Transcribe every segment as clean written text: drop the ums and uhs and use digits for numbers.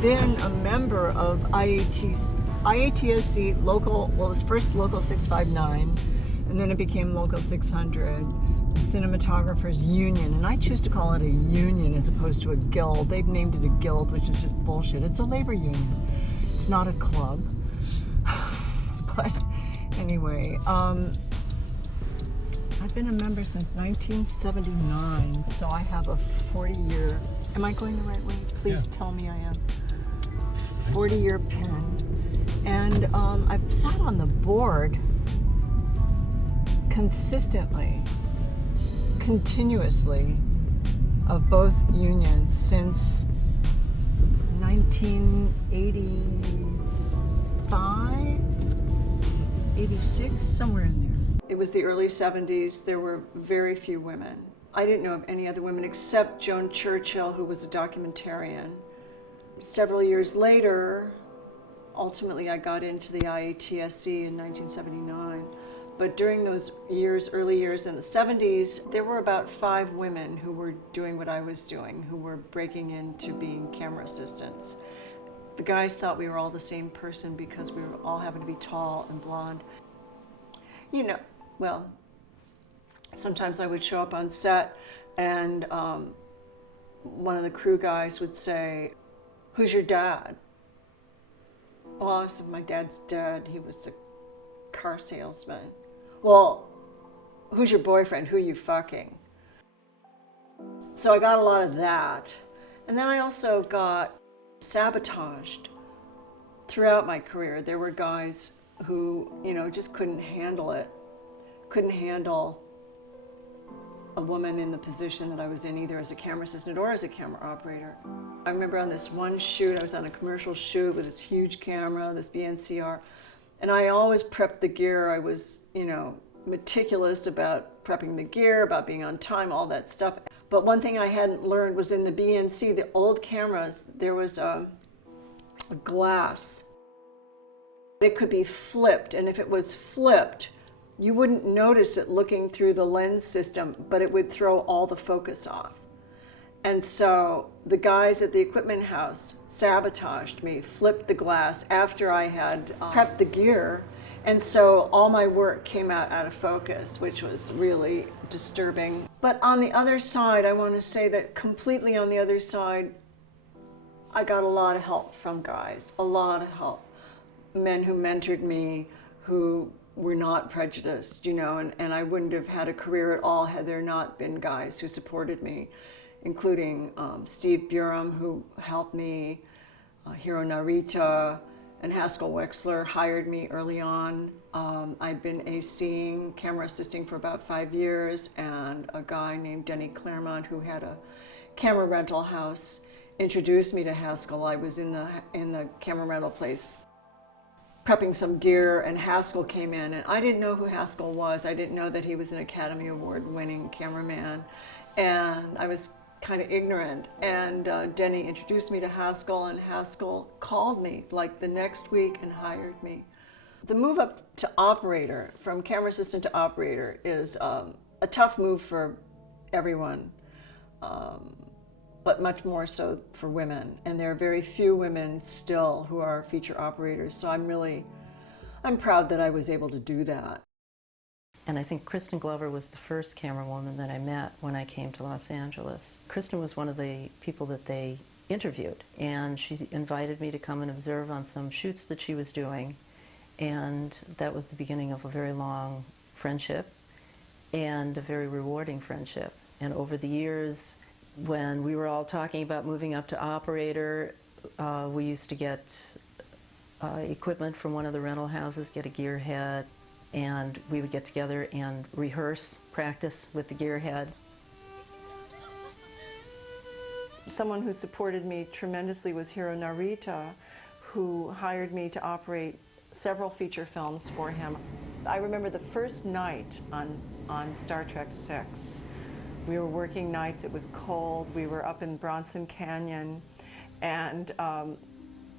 been a member of IATSC local, well, it was first Local 659, and then it became Local 600, the Cinematographers Union, and I choose to call it a union as opposed to a guild. They've named it a guild, which is just bullshit. It's a labor union. It's not a club. But anyway, I've been a member since 1979, so I have a 40-year, am I going the right way? Please tell me I am. 40-year pin. And I've sat on the board consistently, continuously, of both unions since 1985, 86, somewhere in there. It was the early 70s. There were very few women. I didn't know of any other women except Joan Churchill, who was a documentarian. Several years later, ultimately I got into the IATSC in 1979. But during those years, early years in the 70s, there were about 5 women who were doing what I was doing, who were breaking into being camera assistants. The guys thought we were all the same person because we all happened to be tall and blonde. You know, well, sometimes I would show up on set and one of the crew guys would say, "Who's your dad?" Well, I said, "My dad's dead. He was a car salesman." "Well, who's your boyfriend? Who are you fucking?" So I got a lot of that. And then I also got sabotaged throughout my career. There were guys who, you know, just couldn't handle it, couldn't handle a woman in the position that I was in, either as a camera assistant or as a camera operator. I remember on this one shoot, I was on a commercial shoot with this huge camera, this BNCR, and I always prepped the gear. I was, you know, meticulous about prepping the gear, about being on time, all that stuff. But one thing I hadn't learned was in the BNC, the old cameras, there was a glass. It could be flipped, and if it was flipped, you wouldn't notice it looking through the lens system, but it would throw all the focus off. And so the guys at the equipment house sabotaged me, flipped the glass after I had prepped the gear, and so all my work came out of focus, which was really disturbing. But on the other side, I want to say that completely on the other side, I got a lot of help from guys, a lot of help. Men who mentored me, who were not prejudiced, you know, and I wouldn't have had a career at all had there not been guys who supported me, including Steve Burum, who helped me, Hiro Narita, and Haskell Wexler hired me early on. I'd been ACing, camera assisting for about 5 years, and a guy named Denny Claremont, who had a camera rental house, introduced me to Haskell. I was in the camera rental place prepping some gear, and Haskell came in, and I didn't know who Haskell was. I didn't know that he was an Academy Award-winning cameraman, and I was kind of ignorant. And Denny introduced me to Haskell, and Haskell called me like the next week and hired me. The move up to operator, from camera assistant to operator, is a tough move for everyone, but much more so for women. And there are very few women still who are feature operators, so I'm proud that I was able to do that. And I think Kristin Glover was the first camera woman that I met when I came to Los Angeles. Kristin was one of the people that they interviewed, and she invited me to come and observe on some shoots that she was doing, and that was the beginning of a very long friendship and a very rewarding friendship. And over the years, when we were all talking about moving up to operator, we used to get equipment from one of the rental houses, get a gear head, and we would get together and rehearse, practice with the gear head. Someone who supported me tremendously was Hiro Narita, who hired me to operate several feature films for him. I remember the first night on Star Trek VI. We were working nights, it was cold, we were up in Bronson Canyon, and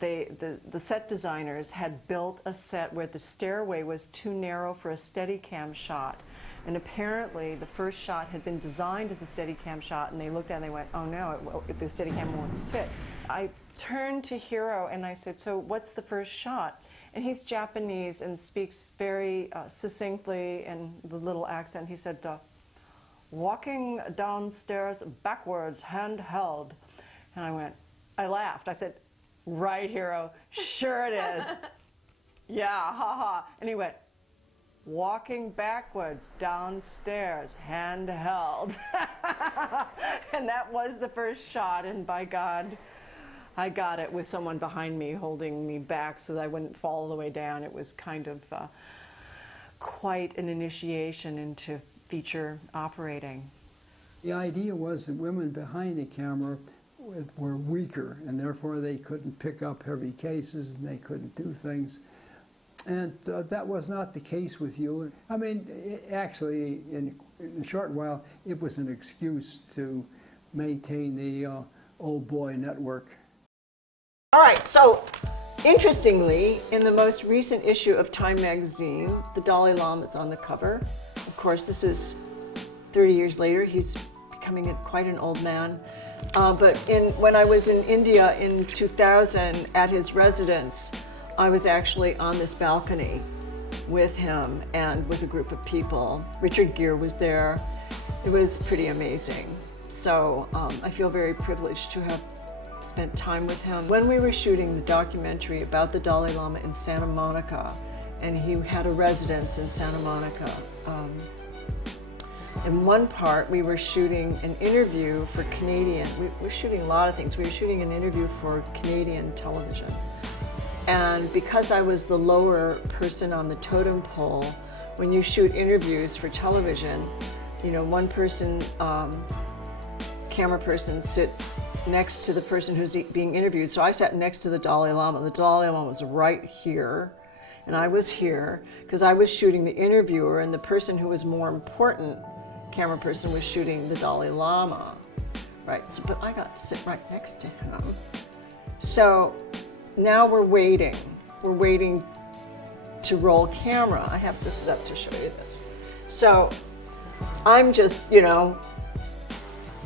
the set designers had built a set where the stairway was too narrow for a Steadicam shot. And apparently the first shot had been designed as a Steadicam shot, and they looked at it and they went, "Oh no, the Steadicam won't fit." I turned to Hiro and I said, so what's the first shot? And he's Japanese and speaks very succinctly in the little accent. He said, walking downstairs backwards, hand held. And I laughed. I said, right, Hiro, sure it is. Yeah, ha ha. And he went, walking backwards downstairs, hand held. And that was the first shot, and by God, I got it with someone behind me holding me back so that I wouldn't fall all the way down. It was kind of quite an initiation into feature operating. The idea was that women behind the camera were weaker, and therefore they couldn't pick up heavy cases and they couldn't do things. And that was not the case with you. I mean, actually, in a short while, it was an excuse to maintain the old boy network. All right, so interestingly, in the most recent issue of Time magazine, the Dalai Lama is on the cover. Of course, this is 30 years later. He's becoming quite an old man. But when I was in India in 2000 at his residence, I was actually on this balcony with him and with a group of people. Richard Gere was there. It was pretty amazing. So I feel very privileged to have spent time with him. When we were shooting the documentary about the Dalai Lama in Santa Monica, and he had a residence in Santa Monica, in one part we were shooting an interview for Canadian, we were shooting a lot of things. We were shooting an interview for Canadian television. And because I was the lower person on the totem pole, when you shoot interviews for television, you know, one person, camera person sits next to the person who's being interviewed. So I sat next to the Dalai Lama. The Dalai Lama was right here, and I was here, because I was shooting the interviewer, and the person who was more important, camera person, was shooting the Dalai Lama. Right, so, but I got to sit right next to him. So now we're waiting. We're waiting to roll camera. I have to sit up to show you this. So I'm just, you know,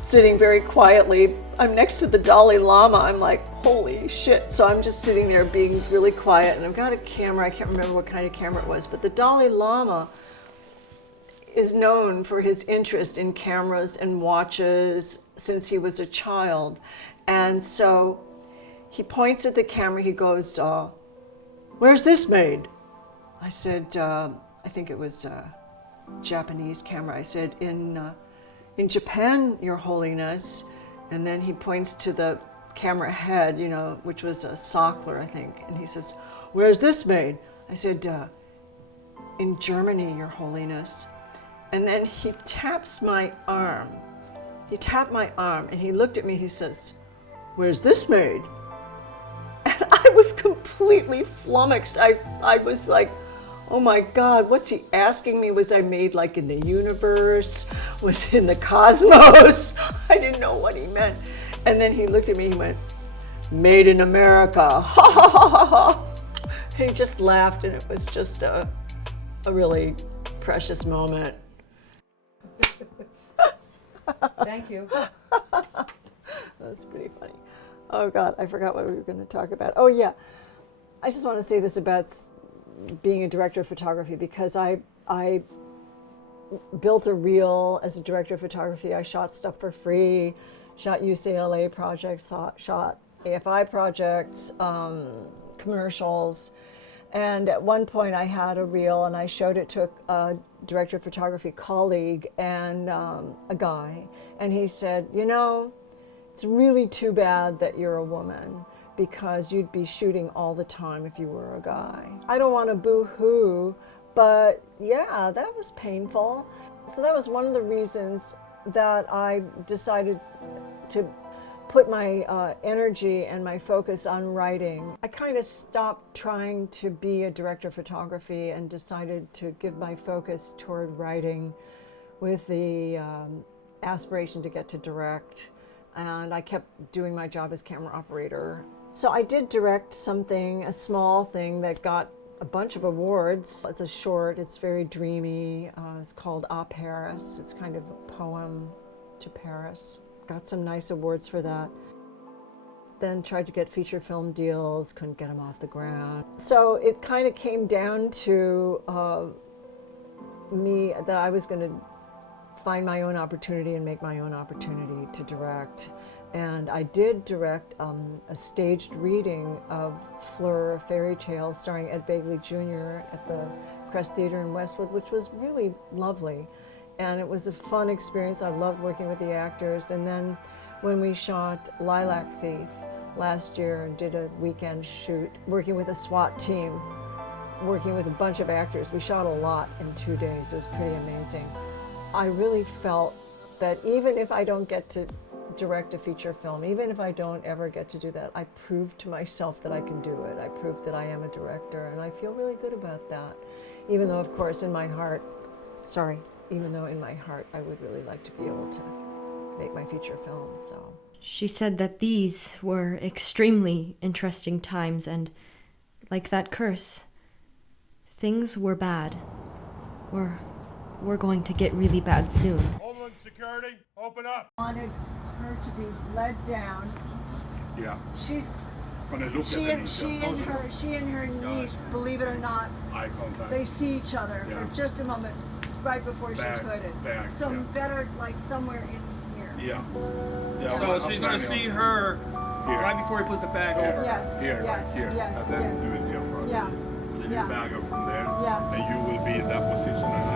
sitting very quietly. I'm next to the Dalai Lama. I'm like, holy shit. So I'm just sitting there being really quiet, and I've got a camera. I can't remember what kind of camera it was, but the Dalai Lama is known for his interest in cameras and watches since he was a child. And so he points at the camera, he goes, where's this made? I said, I think it was a Japanese camera. I said, in Japan, Your Holiness. And then he points to the camera head, you know, which was a Sockler, I think. And he says, where's this made? I said, in Germany, Your Holiness. And then he taps my arm. He tapped my arm and he looked at me, he says, where's this made? And I was completely flummoxed. I was like, oh my God, what's he asking me? Was I made like in the universe? Was it in the cosmos? I didn't know what he meant. And then he looked at me, he went, made in America. Ha ha ha ha ha. He just laughed, and it was just a really precious moment. Thank you. That's pretty funny. Oh God, I forgot what we were going to talk about. Oh yeah, I just want to say this about being a director of photography, because I built a reel as a director of photography. I shot stuff for free, shot UCLA projects, shot AFI projects, commercials. And at one point I had a reel and I showed it to a director of photography colleague and a guy. And he said, you know, it's really too bad that you're a woman, because you'd be shooting all the time if you were a guy. I don't want to boo-hoo, but yeah, that was painful. So that was one of the reasons that I decided to put my energy and my focus on writing. I kind of stopped trying to be a director of photography and decided to give my focus toward writing with the aspiration to get to direct. And I kept doing my job as camera operator. So I did direct something, a small thing that got a bunch of awards. It's a short, it's very dreamy. It's called A Paris. It's kind of a poem to Paris. Got some nice awards for that. then tried to get feature film deals, couldn't get them off the ground. So it kind of came down to me that I was going to find my own opportunity and make my own opportunity to direct. And I did direct a staged reading of Fleur, a fairy tale starring Ed Begley Jr. at the Crest Theater in Westwood, which was really lovely. And it was a fun experience. I loved working with the actors. And then when we shot Lilac Thief last year and did a weekend shoot, working with a SWAT team, working with a bunch of actors, we shot a lot in 2 days. It was pretty amazing. I really felt that even if I don't get to direct a feature film, even if I don't ever get to do that, I proved to myself that I can do it. I proved that I am a director, and I feel really good about that. Even though, of course, in my heart, even though in my heart I would really like to be able to make my feature film, so. She said that these were extremely interesting times, and like that curse, things were bad. We're going to get really bad soon. Homeland Security, open up. Wanted her to be led down. Yeah. She's Gonna look she at and the she and her niece, believe it or not, eye contact. they see each other Yeah. for just a moment right before she's hooded. So yeah. better like somewhere in here. Yeah. So she's gonna see her Here. right before he puts the bag over. Yes, Here, yes, right here. yes, And then yes. do it here front. Yeah. Then Yeah. you bag her from there. Yeah. And you will be in that position and